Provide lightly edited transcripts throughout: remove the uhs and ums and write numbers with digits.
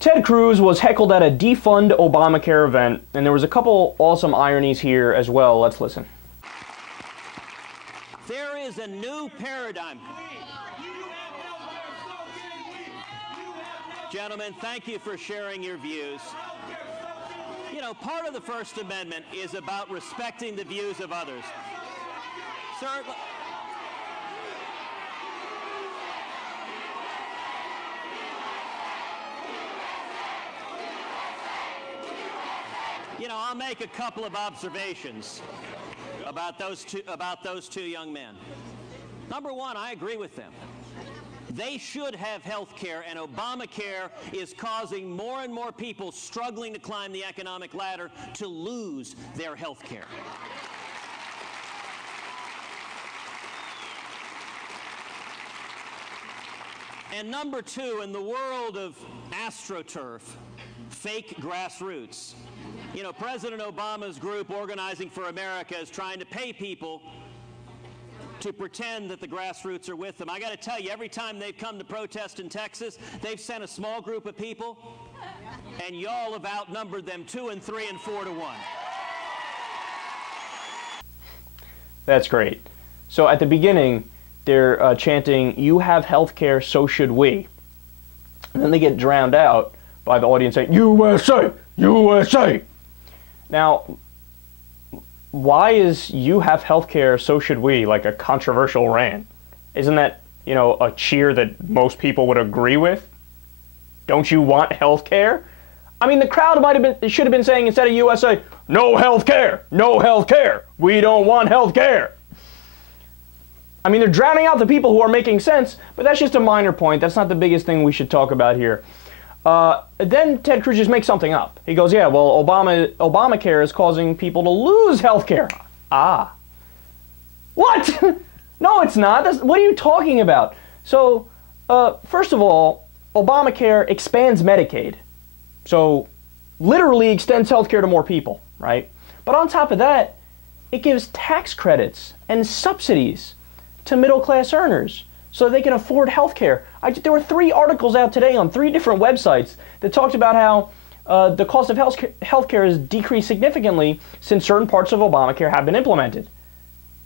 Ted Cruz was heckled at a defund Obamacare event, and there was a couple awesome ironies here as well. Let's listen. There is a new paradigm. Gentlemen, thank you for sharing your views. You know, part of the First Amendment is about respecting the views of others. Sir, you know, I'll make a couple of observations about those two young men. Number one, I agree with them. They should have health care, and Obamacare is causing more and more people struggling to climb the economic ladder to lose their health care. And number two, in the world of AstroTurf, fake grassroots, you know, President Obama's group, Organizing for America, is trying to pay people to pretend that the grassroots are with them. I got to tell you, every time they've come to protest in Texas, they've sent a small group of people, and y'all have outnumbered them 2 and 3 and 4 to 1. That's great. So at the beginning, they're chanting, "You have health care, so should we." And then they get drowned out by the audience saying, "USA! USA!" Now, why is "you have health care, so should we" like a controversial rant? Isn't that, you know, a cheer that most people would agree with? Don't you want health care? I mean, the crowd should have been saying, instead of USA, "No health care, no health care, we don't want health care." I mean, they're drowning out the people who are making sense, but that's just a minor point. That's not the biggest thing we should talk about here. Then Ted Cruz just makes something up. He goes, yeah, well, Obamacare is causing people to lose health care. Ah. What? No, it's not. What are you talking about? So, first of all, Obamacare expands Medicaid. So, literally extends health care to more people, right? But on top of that, it gives tax credits and subsidies to middle-class earners so they can afford health care. There were 3 articles out today on 3 different websites that talked about how the cost of health care has decreased significantly since certain parts of Obamacare have been implemented.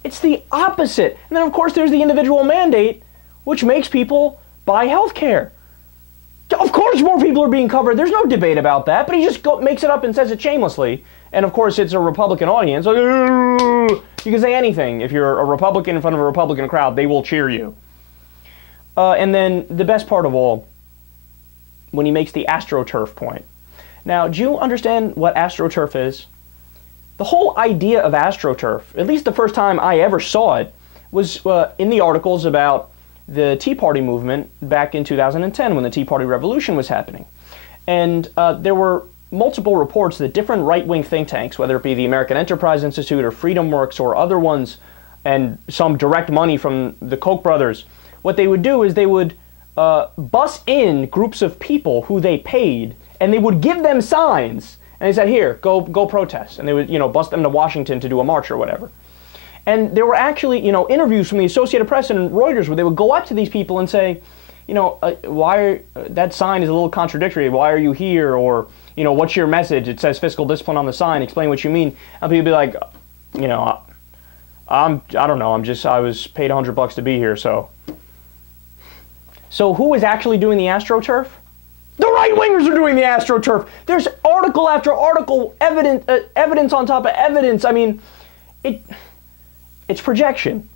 It's the opposite. And then, of course, there's the individual mandate, which makes people buy health care. Of course more people are being covered. There's no debate about that, but he just makes it up and says it shamelessly. And, of course, it's a Republican audience. Like, you can say anything. If you're a Republican in front of a Republican crowd, they will cheer you. And then the best part of all, when he makes the AstroTurf point. Now, do you understand what AstroTurf is? The whole idea of AstroTurf, at least the first time I ever saw it, was in the articles about the Tea Party movement back in 2010 when the Tea Party revolution was happening. And there were multiple reports that different right-wing think tanks, whether it be the American Enterprise Institute or FreedomWorks or other ones, and some direct money from the Koch brothers, what they would do is they would bus in groups of people who they paid, and they would give them signs, and they said, here, go protest. And they would, you know, bus them to Washington to do a march or whatever. And there were actually, you know, interviews from the Associated Press and Reuters where they would go up to these people and say, you know, that sign is a little contradictory. Why are you here? Or, you know, what's your message? It says fiscal discipline on the sign. Explain what you mean. And people would be like, you know, I don't know. I was paid $100 to be here, so. So who is actually doing the AstroTurf? The right-wingers are doing the AstroTurf. There's article after article, evidence on top of evidence. I mean, it's projection.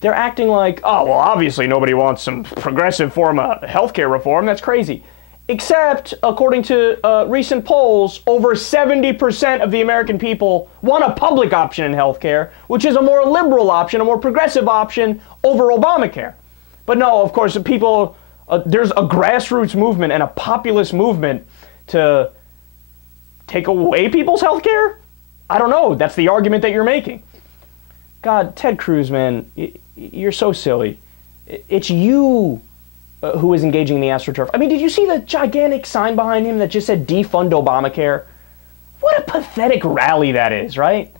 They're acting like, oh, well, obviously nobody wants some progressive form of healthcare reform. That's crazy. Except, according to recent polls, over 70% of the American people want a public option in healthcare, which is a more liberal option, a more progressive option over Obamacare. But no, of course, people, there's a grassroots movement and a populist movement to take away people's health care? I don't know. That's the argument that you're making. God, Ted Cruz, man, you're so silly. It's you who is engaging in the AstroTurf. I mean, did you see the gigantic sign behind him that just said defund Obamacare? What a pathetic rally that is, right?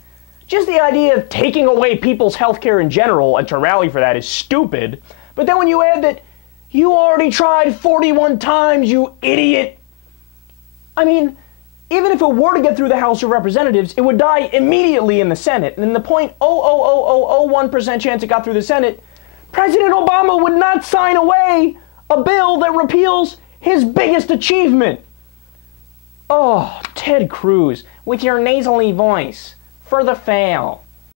Just the idea of taking away people's health care in general and to rally for that is stupid. But then when you add that you already tried 41 times, you idiot. I mean, even if it were to get through the House of Representatives, it would die immediately in the Senate. And in the 0.00001% chance it got through the Senate, President Obama would not sign away a bill that repeals his biggest achievement. Oh, Ted Cruz, with your nasally voice, for the fail.